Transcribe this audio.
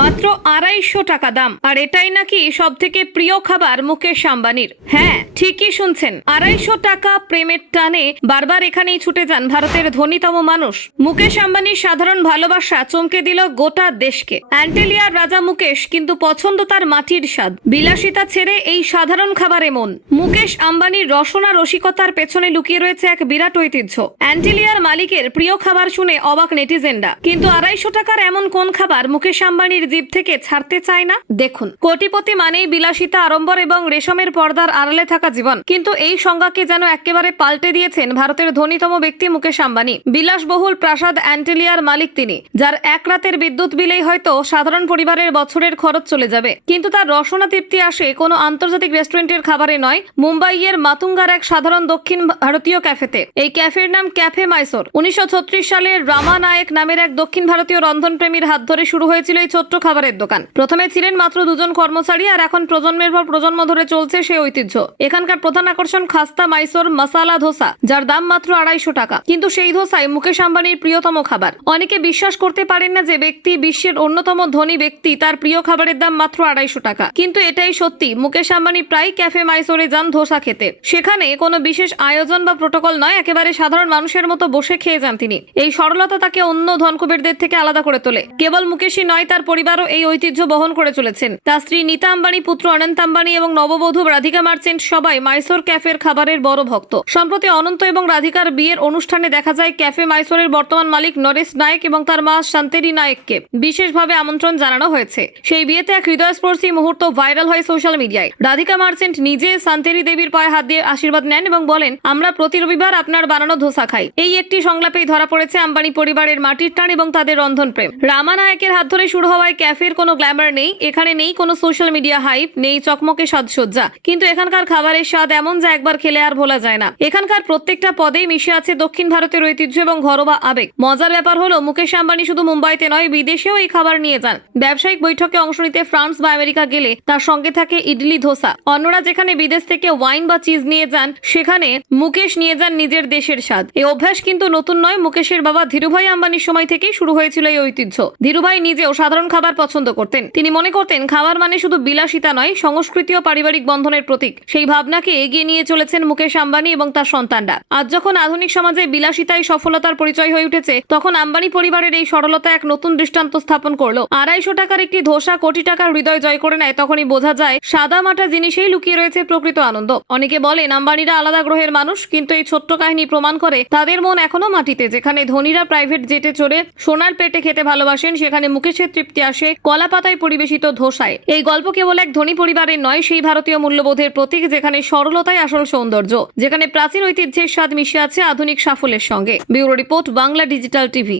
মাত্র আড়াইশো টাকা দাম। আর এটাই নাকি সব থেকে প্রিয় খাবার মুকেশ আম্বানির। হ্যাঁ ঠিকই শুনছেন। আড়াইশো টাকা প্রেমের টানে বারবার এখানেই ছুটে যান ভারতের ধনীতম মানুষ। মুকেশ আম্বানির সাধারণ ভালোবাসা চমকে দিল গোটা দেশকে। অ্যান্টেলিয়ার রাজা মুকেশ কিন্তু পছন্দ তার মাটির স্বাদ। বিলাসিতা ছেড়ে এই সাধারণ খাবারে মন। মুকেশ আম্বানির রসনা রসিকতার পেছনে লুকিয়ে রয়েছে এক বিরাট ঐতিহ্য। অ্যান্টেলিয়ার মালিকের প্রিয় খাবার শুনে অবাক নেটিজেনরা। কিন্তু আড়াইশো টাকার এমন কোন খাবার মুকেশ আম্বানির জিভ থেকে ছাড়তে চায় না? দেখুন, কোটিপতি মানেই বিলাসিতা আড়ম্বর এবং রেশমের পর্দার আড়ালে থাকা জীবন। কিন্তু এই সংজ্ঞাকে যেন একেবারে পাল্টে দিয়েছেন ভারতের ধনীতম ব্যক্তি মুকেশ আম্বানি। বিলাসবহুল প্রাসাদ অ্যান্টেলিয়ার মালিক তিনি, যার এক রাতের বিদ্যুৎ বিলেই হয়তো সাধারণ পরিবারের বছরের খরচ চলে যাবে। কিন্তু তার রসনা তৃপ্তি আসে কোনো আন্তর্জাতিক রেস্টুরেন্টের খাবারে নয়, মুম্বাইয়ের মাতুঙ্গার এক সাধারণ দক্ষিণ ভারতীয় ক্যাফেতে। এই ক্যাফের নাম ক্যাফে মাইসোর। উনিশশো সালে রামা নায়ক নামের এক দক্ষিণ ভারতীয় রন্ধনপ্রেমীর হাত ধরে শুরু হয়েছিল এই ছোট্ট খাবারের দোকান। প্রথমে ছিলেন মাত্র দুজন কর্মচারী, আর এখন প্রজন্মের পর প্রজন্ম ধরে চলছে সেই ঐতিহ্য। এখানকার প্রধান আকর্ষণ খাস্তা, মাইসোর মশালা ধোসা, যার দাম মাত্র আড়াইশো টাকা। কিন্তু সেই ধোসাই মুকেশ আম্বানির প্রিয়তম খাবার। অনেকে বিশ্বাস করতে পারেন না যে ব্যক্তি বিশ্বের অন্যতম ধনী ব্যক্তি, তার প্রিয় খাবারের দাম মাত্র আড়াইশো টাকা। কিন্তু এটাই সত্যি, মুকেশ আম্বানি প্রায় ক্যাফে মাইসোরে যান ধোসা খেতে। সেখানে কোনো বিশেষ আয়োজন বা প্রোটোকল নয়, একেবারে সাধারণ মানুষের মতো বসে খেয়ে যান তিনি। এই সরলতা তাকে অন্য ধনকুবেরদের থেকে আলাদা করে তোলে। কেবল মুকেশই নয়, তার পরিবারও এই ঐতিহ্য বহন করে চলেছেন। তার স্ত্রী নীতা আম্বানি, পুত্র অনন্ত আম্বানি এবং নববধূ রাধিকা মার্চেন্ট সবাই মাইসোর ক্যাফের খাবারের বড় ভক্ত। সম্প্রতি অনন্ত এবং রাধিকার বিয়ের অনুষ্ঠানে দেখা যায় ক্যাফে মাইসোরের বর্তমান মালিক নরেশ নায়ক এবং তার মা শান্তেরি নায়ককে। বিশেষভাবে আমন্ত্রণ জানানো হয়েছে। সেই বিয়েতে এক হৃদয়স্পর্শী মুহূর্ত ভাইরাল হয় সোশ্যাল মিডিয়ায়। রাধিকা মার্চেন্ট নিজে শান্তেরি দেবীর পায়ে হাত দিয়ে আশীর্বাদ নেন এবং বলেন, আমরা প্রতি রবিবার আপনার বানানো ধোসা খাই। এই একটি সংলাপেই ধরা পড়েছে আম্বানি পরিবারের মাটির টান এবং তাদের রন্ধন প্রেম রামা নায়কের হাত ধরে শুরু হওয়ায় ক্যাফের কোনো গ্ল্যামার নেই, এখানে নেই কোনো সোশ্যাল মিডিয়া হাইপ, নেই চকমকে সাজসজ্জা। কিন্তু এখানকার খাবারের স্বাদ এমন যা একবার খেলে আর ভোলা যায় না। এখানকার প্রত্যেকটা পদেই মিশে আছে দক্ষিণ ভারতের ঐতিহ্য এবং ঘরোয়া আবেগ। মজার ব্যাপার হলো, মুকেশ আম্বানি শুধু মুম্বাইতে নয়, বিদেশেও এই খাবার নিয়ে যান। ব্যবসায়িক বৈঠকে অংশ নিতে ফ্রান্স বা আমেরিকা গেলে তার সঙ্গে থাকে ইডলি, ধোসা। অন্যরা যেখানে বিদেশ থেকে ওয়াইন বা চিজ নিয়ে যান, সেখানে মুকেশ নিয়ে যান নিজের দেশের স্বাদ। এই অভ্যাস কিন্তু নতুন নয়, মুকেশের বাবা ধীরুভাই আম্বানির সময় থেকেই শুরু হয়েছিল এই ঐতিহ্য। ধীরুভাই নিজেও সাধারণ খাবার পছন্দ করতেন। তিনি মনে করতেন, খাবার মানে শুধু বিলাসিতা নয়, সংস্কৃতি ও পারিবারিক বন্ধনের প্রতীক। সেই ভাবনাকে এগিয়ে নিয়ে চলেছেন মুকেশ আম্বানি এবং তার সন্তানরা। আজ যখন আধুনিক সমাজে বিলাসিতাই সফলতার পরিচয় হয়ে উঠেছে, তখন আম্বানি পরিবারের এই সরলতা এক নতুন দৃষ্টান্ত স্থাপন করল। আড়াইশো টাকার একটি ধোসা কোটি টাকার হৃদয় জয় করে নেয়, তখনই বোঝা যায়, সাদা মাটা জিনিসেই লুকিয়ে রয়েছে প্রকৃত আনন্দ। অনেকে বলেন, আম্বানিরা আলাদা গ্রহের মানুষ, কিন্তু এই ছোট্ট কাহিনী প্রমাণ করে, তাদের মন এখনও মাটিতে, যেখানে ধনীরা প্রাইভেট জেটে চড়ে সোনার পেটে খেতে ভালোবাসেন, সেখানে মুকেশের তৃপ্তি আসে কলা পাতায় পরিবেশিত ধোসায়। এই গল্প কেবল এক ধনী পরিবারের নয়, সেই ভারতীয় মূল্যবোধের প্রতীক যেখানে সরলতাই আসল সৌন্দর্য, যেখানে প্রাচীন ঐতিহ্যের স্বাদ মিশে আছে আধুনিক সাফল্যের সঙ্গে। Bureau report, Bangla digital TV.